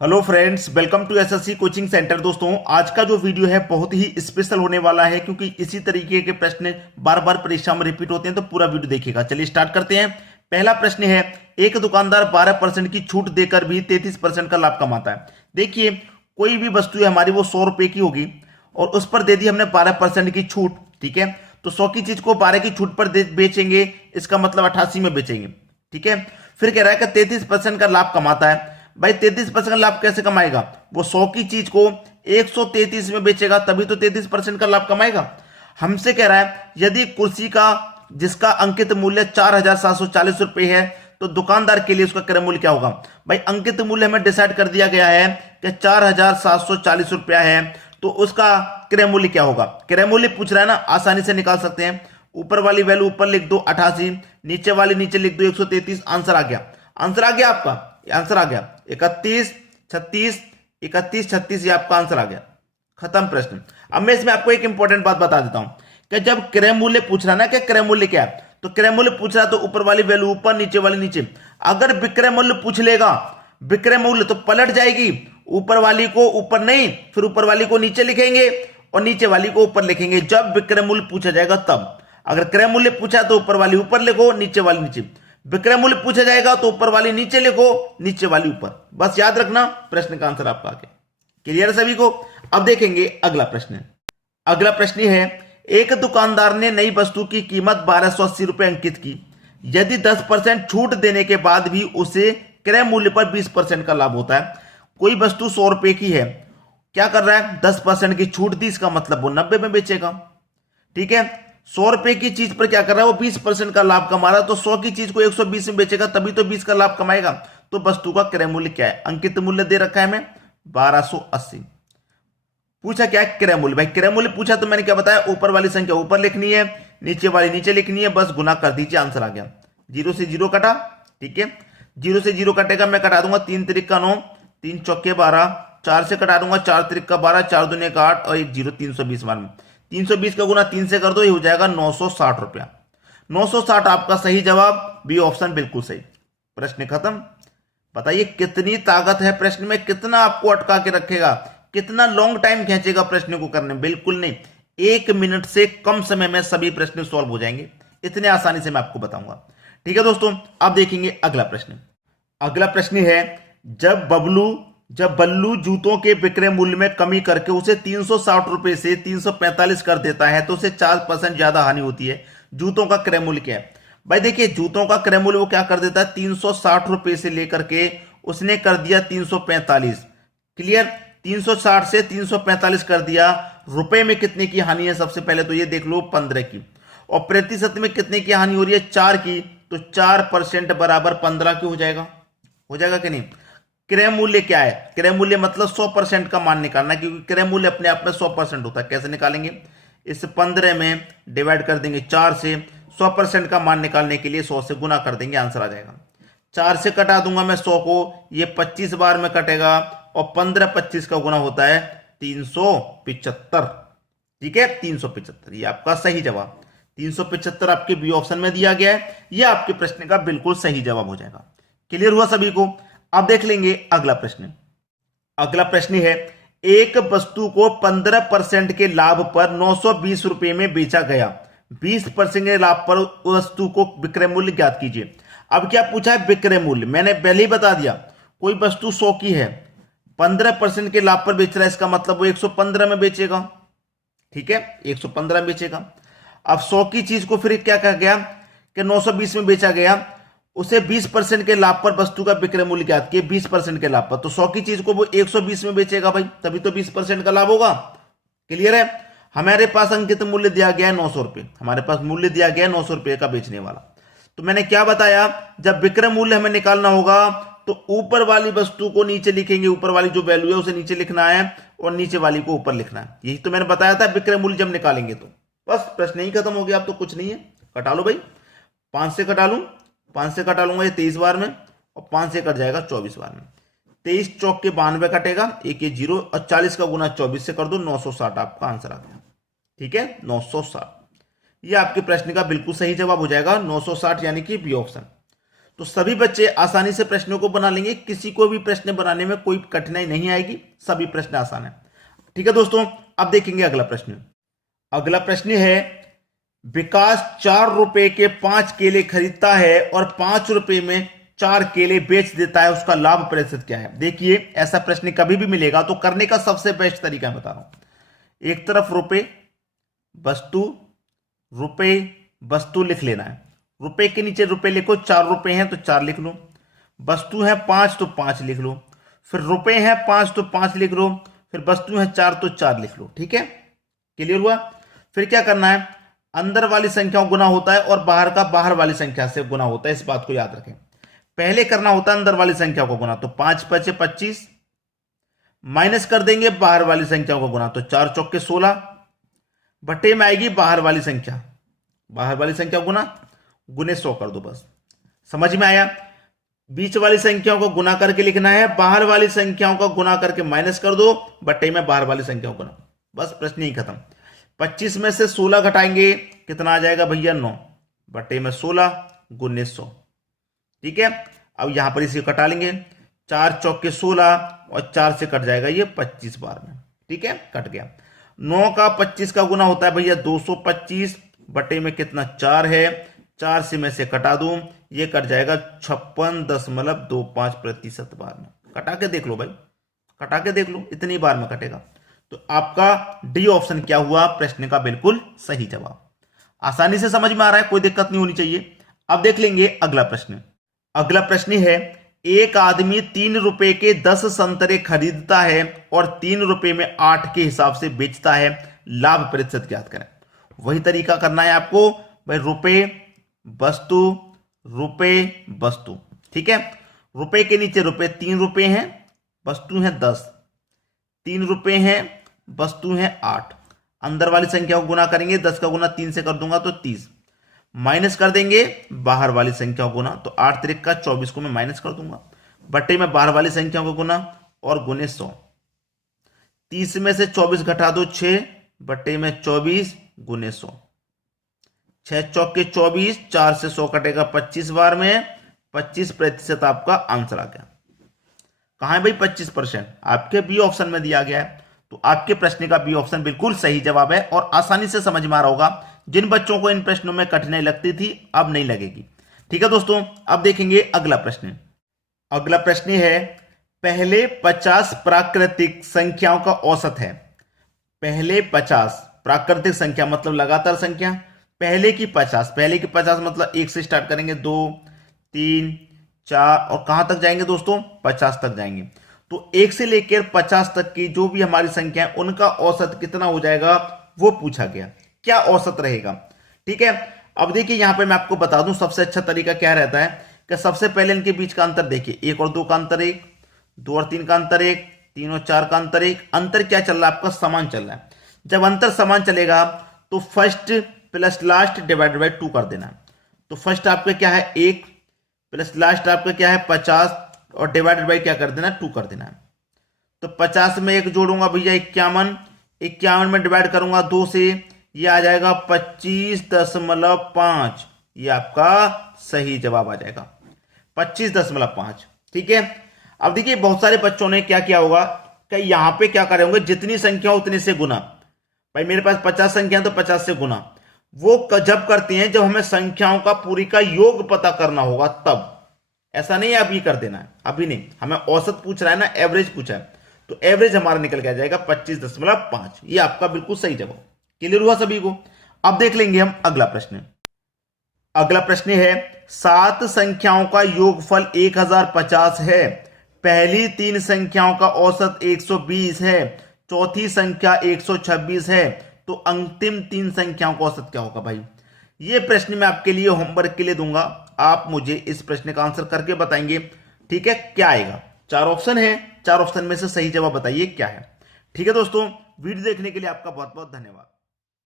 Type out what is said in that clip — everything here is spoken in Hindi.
Hello friends, welcome to SSC coaching centre. दोस्तों, आज का जो वीडियो है बहुत ही स्पेशल होने वाला है क्योंकि इसी तरीके के प्रश्न बार बार परीक्षा में रिपीट होते हैं, तो पूरा वीडियो देखिएगा। चलिए स्टार्ट करते हैं। पहला प्रश्न है, एक दुकानदार 12% की छूट देकर भी 33% का लाभ कमाता है। देखिए, कोई भी वस्तु है हमारी, वो 100 रुपए की होगी और उस पर दे दी हमने 12% की छूट। ठीक है, तो 100 की चीज को 12 की छूट पर बेचेंगे, इसका मतलब 88 में बेचेंगे। ठीक है, फिर कह रहा है कि 33% का लाभ कमाता है। भाई 33% का लाभ कैसे कमाएगा? वो 100 की चीज को 133 में बेचेगा, तभी तो 33% का लाभ कमाएगा। हमसे कह रहा है यदि कुर्सी का जिसका अंकित मूल्य 4,740 रुपए है, तो दुकानदार के लिए उसका क्रय मूल्य क्या होगा? भाई अंकित मूल्य हमें डिसाइड कर दिया गया है कि 4,740 रुपया है, तो उसका क्रय मूल्य क्या होगा? क्रय मूल्य पूछ रहा है ना, आसानी से निकाल सकते हैं। ऊपर वाली वैल्यू ऊपर लिख दो 88, नीचे वाली नीचे लिख दो 133। आंसर आ गया। आंसर आ गया आपका, आंसर आ गया 31 36, 31 36, ये आपका आंसर आ गया। खत्म प्रश्न। अब मैं इसमें आपको एक इंपॉर्टेंट बात बता देता हूं कि जब क्रय मूल्य पूछ रहा ना कि क्रय मूल्य क्या है, तो क्रय मूल्य पूछ रहा तो ऊपर वाली वैल्यू ऊपर, नीचे वाली नीचे। अगर विक्रय मूल्य पूछ लेगा, विक्रय मूल्य, तो पलट जाएगी। ऊपर वाली को ऊपर नहीं, फिर ऊपर वाली को नीचे लिखेंगे और नीचे वाली को ऊपर लिखेंगे जब विक्रय मूल्य पूछा जाएगा तब। अगर क्रय मूल्य पूछा तो ऊपर वाली ऊपर लिखो, नीचे वाली नीचे। विक्रय मूल्य पूछा जाएगा तो ऊपर वाली नीचे लिखो, नीचे वाली ऊपर। बस याद रखना, प्रश्न का आंसर आपका आ गया। क्लियर है सभी को? अब देखेंगे अगला प्रश्न। अगला प्रश्न है, एक दुकानदार ने नई वस्तु की कीमत 1280 रुपए अंकित की। यदि 10% छूट देने के बाद भी उसे क्रय मूल्य पर 20% का लाभ होता है। कोई वस्तु 100 रुपए की है, क्या कर रहा है? 10% की छूट दी, इसका मतलब वो 90 में बेचेगा। ठीक है, 100 रुपए की चीज पर क्या कर रहा है? वो 20% का लाभ कमा रहा है, तो 100 की चीज को 120 में बेचेगा, तभी तो 20 का लाभ कमाएगा। तो वस्तु का क्रय मूल्य क्या है? अंकित मूल्य दे रखा है हमें 1280। पूछा क्या है? क्रय मूल्य। भाई क्रय मूल्य पूछा तो मैंने क्या बताया? ऊपर वाली संख्या ऊपर लिखनी है, नीचे वाली नीचे लिखनी है, बस गुना कर दीजिए, आंसर आ गया। 0 से 0 कटा। ठीक है, 0 से 0 कटेगा, मैं कटा दूंगा 3 त्रिक का 9, 3 चौके 12, 4 से कटा दूंगा 4 त्रिक का 12, 4 दूने का 8 और 1 0, 320 मान में। 320 का गुना 3 से कर दो, ये हो जाएगा 960 रुपया। 960 आपका सही जवाब, बी ऑप्शन बिल्कुल सही। प्रश्न खत्म। बताइए कितनी ताकत है प्रश्न में, कितना आपको अटका के रखेगा, कितना लॉन्ग टाइम खींचेगा प्रश्न को करने में? बिल्कुल नहीं, 1 मिनट से कम समय में सभी प्रश्न सॉल्व हो जाएंगे, इतने आसानी से मैं आपको बताऊंगा। ठीक है दोस्तों, अब देखेंगे अगला प्रश्न। अगला प्रश्न है, जब बल्लू जूतों के विक्रय मूल्य में कमी करके उसे 360 रुपए से 345 कर देता है, तो उसे 4% ज्यादा हानि होती है। जूतों का क्रय मूल्य क्या है? भाई देखिए, जूतों का क्रय मूल्य वो क्या कर देता है? 360 रुपए से लेकर के उसने कर दिया 345। क्लियर? 360 से 345 कर दिया। रुपए में कितने की हानि है? सबसे पहले तो ये देख लो, 15 की। और प्रतिशत में कितने की हानि हो रही है? 4 की। तो 4% बराबर 15 की हो जाएगा। हो जाएगा कि नहीं? क्रय मूल्य क्या है? क्रय मूल्य मतलब 100% का मान निकालना, क्योंकि क्रय मूल्य अपने आप में 100% होता है। कैसे निकालेंगे? इस 15 में डिवाइड कर देंगे 4 से, 100% का मान निकालने के लिए 100 से गुना कर देंगे, आंसर आ जाएगा। 4 से कटा दूंगा मैं 100 को, ये 25 बार में कटेगा और 15 25 का गुना होता है 375। ठीक है, 375 ये आपका सही जवाब। 375 आपके बी ऑप्शन में दिया गया है, ये आपके प्रश्न का बिल्कुल सही जवाब हो जाएगा। क्लियर हुआ सभी को? अब देख लेंगे अगला प्रश्न। अगला प्रश्न है, एक वस्तु को 15% के लाभ पर 920 रुपए में बेचा गया। 20% के लाभ पर वस्तु को विक्रय मूल्य ज्ञात कीजिए। अब क्या पूछा है? विक्रय मूल्य। मैंने पहले ही बता दिया, कोई वस्तु 100 की है, 15% के लाभ पर बेच रहा है, इसका मतलब वो 115 में बेचेगा। ठीक है, 115 में बेचेगा। अब 100 की चीज को फिर क्या कहा गया कि 920 में बेचा गया, उसे 20% के लाभ पर वस्तु का विक्रय मूल्य ज्ञात किए। 20% के लाभ पर, तो 100 की चीज को वो 120 में बेचेगा भाई, तभी तो 20% का लाभ होगा। क्लियर है? हमारे पास अंकित मूल्य दिया गया है 900 रुपए, हमारे पास मूल्य दिया गया है 900 रुपए का बेचने वाला। तो मैंने क्या बताया, जब विक्रय मूल्य हमें निकालना होगा तो ऊपर वाली वस्तु को नीचे लिखेंगे, ऊपर वाली जो वैल्यू है उसे नीचे लिखना है और नीचे वाली को ऊपर लिखना है। यही तो मैंने बताया था, विक्रय मूल्य जब निकालेंगे तो बस प्रश्न ही खत्म हो गया। अब तो कुछ नहीं है, कटा लो भाई। 5 से कटा लूं, 5 से कटा लूंगा ये 23 बार में, और 5 से कट जाएगा 24 बार में। 23 चौक के 92 कटेगा, एक ये 0 और 40 का गुना 24 से कर दो, 960 आपका आंसर आ गया। ठीक है, 960 ये आपके प्रश्न का बिल्कुल सही जवाब हो जाएगा, 960 यानी कि बी ऑप्शन। तो सभी बच्चे आसानी से प्रश्नों को बना लेंगे, किसी को भी प्रश्न बनाने में कोई कठिनाई नहीं आएगी, सभी प्रश्न आसान है। ठीक है दोस्तों, अब देखेंगे अगला प्रश्न। अगला प्रश्न है, विकास 4 रुपए के 5 केले खरीदता है और 5 रुपए में 4 केले बेच देता है, उसका लाभ प्रतिशत क्या है। देखिए ऐसा प्रश्न कभी भी मिलेगा तो करने का सबसे बेस्ट तरीका बता रहा हूं। एक तरफ रुपए वस्तु लिख लेना है। रुपए के नीचे रुपए लिखो, 4 रुपए हैं तो 4 लिख लो, वस्तु है 5 तो 5 लिख लो, फिर रुपए हैं 5 तो 5 लिख लो, फिर वस्तु है 4 तो 4 लिख लो। ठीक है, क्लियर हुआ। फिर क्या करना है, अंदर वाली संख्याओं गुना होता है और बाहर का बाहर वाली संख्या से गुना होता है, इस बात को याद रखें। पहले करना होता है अंदर वाली संख्या को गुना, तो 5 5 25, माइनस कर देंगे बाहर वाली संख्या को गुना, तो 4 चौके 16, बटे में आएगी बाहर वाली संख्या गुना, गुने 100 कर दो। बस समझ में आया। बीच वाली संख्याओं को गुना करके लिखना है, बाहर वाली संख्याओं का गुना करके माइनस कर दो, बटे में बाहर वाली संख्याओं को गुना, बस प्रश्न ही खत्म। 25 में से 16 घटाएंगे, कितना आ जाएगा भैया 9, बटे में 16 गुने 100। ठीक है, अब यहां पर इसे कटा लेंगे, 4 चौके 16 और 4 से कट जाएगा ये 25 बार में। ठीक है, कट गया। 9 का 25 का गुना होता है भैया 225, बटे में कितना 4 है, 4 से मैं से कटा दूं, ये कट जाएगा 56.25% बार में। कटा के देख लो भाई, कटा के देख लो, इतनी बार में कटेगा। तो आपका डी ऑप्शन क्या हुआ, प्रश्न का बिल्कुल सही जवाब। आसानी से समझ में आ रहा है, कोई दिक्कत नहीं होनी चाहिए। अब देख लेंगे अगला प्रश्न। अगला प्रश्न है, एक आदमी 3 रुपए के 10 संतरे खरीदता है और 3 रुपए में 8 के हिसाब से बेचता है, लाभ प्रतिशत ज्ञात करें। वही तरीका करना है आपको भाई, रुपए वस्तु। ठीक है, रुपए के नीचे रुपए 3 रुपए हैं, वस्तु है 10, 3 रुपए हैं, वस्तु है 8, अंदर वाली संख्या को गुना करेंगे, 10 का गुना 3 से कर दूंगा तो 30, माइनस कर देंगे बाहर वाली संख्या को गुना, तो 8 त्रिक का 24 को मैं माइनस कर दूंगा, बटे में बाहर वाली संख्या को गुना और गुने 100। 30 में से 24 घटा दो 6, बटे में 24 गुने 100, 6 चौके 24, 4 से 100 कटेगा 25 बार में, 25% आपका आंसर आ गया। कहां है भाई 25%, आपके बी ऑप्शन में दिया गया है। तो आपके प्रश्न का बी ऑप्शन बिल्कुल सही जवाब है और आसानी से समझ में आ रहा होगा। जिन बच्चों को इन प्रश्नों में कठिनाई लगती थी अब नहीं लगेगी। ठीक है दोस्तों, अब देखेंगे अगला प्रश्न। अगला प्रश्न है, पहले 50 प्राकृतिक संख्याओं का औसत है। पहले 50 प्राकृतिक संख्या मतलब लगातार संख्या, पहले की 50 मतलब 1 से स्टार्ट करेंगे, 2 3 4 और कहां तक जाएंगे दोस्तों, 50 तक जाएंगे। तो 1 से लेकर 50 तक की जो भी हमारी संख्या है उनका औसत कितना हो जाएगा वो पूछा गया, क्या औसत रहेगा। ठीक है, अब देखिए यहां पे मैं आपको बता दूं सबसे अच्छा तरीका क्या रहता है कि सबसे पहले इनके बीच का अंतर देखिए, 1 और 2 का अंतर 1, 2 और 3 का अंतर 1, 3 और 4 का अंतर 1। अंतर क्या चल रहा है आपका, समान चल रहा है। जब अंतर समान चलेगा तो first plus last divided by 2 कर देना। तो फर्स्ट आपका क्या है 1 प्लस लास्ट आपका क्या है 50 और डिवाइडेड बाय क्या कर देना 2 कर देना है। तो 50 में 1 जोड़ूंगा भैया 51, 51 में डिवाइड करूंगा 2 से, ये आ जाएगा 25.5। ये आपका सही जवाब आ जाएगा 25.5। ठीक है, अब देखिए बहुत सारे बच्चों ने क्या किया होगा कि यहां पे क्या करे होंगे, जितनी संख्या उतने से गुना। भाई मेरे पास 50 संख्या तो 50 से गुना, वो जब करते हैं जब हमें संख्याओं का पूरी का योग पता करना होगा तब। ऐसा नहीं है अभी कर देना है, अभी नहीं, हमें औसत पूछ रहा है ना, एवरेज पूछा है, तो एवरेज हमारा निकल के आ जाएगा 25.5। ये आपका बिल्कुल सही जवाब। क्लियर हुआ सभी को। अब देख लेंगे हम अगला प्रश्न। अगला प्रश्न है, 7 संख्याओं का योगफल 1050 है, पहली 3 संख्याओं का औसत 120 है, चौथी संख्या 126 है, तो अंतिम 3 संख्याओं का औसत क्या होगा। भाई ये प्रश्न मैं आपके लिए होमवर्क के लिए दूंगा, आप मुझे इस प्रश्न का आंसर करके बताएंगे। ठीक है, क्या आएगा, 4 ऑप्शन है, 4 ऑप्शन में से सही जवाब बताइए क्या है। ठीक है दोस्तों, वीडियो देखने के लिए आपका बहुत बहुत धन्यवाद।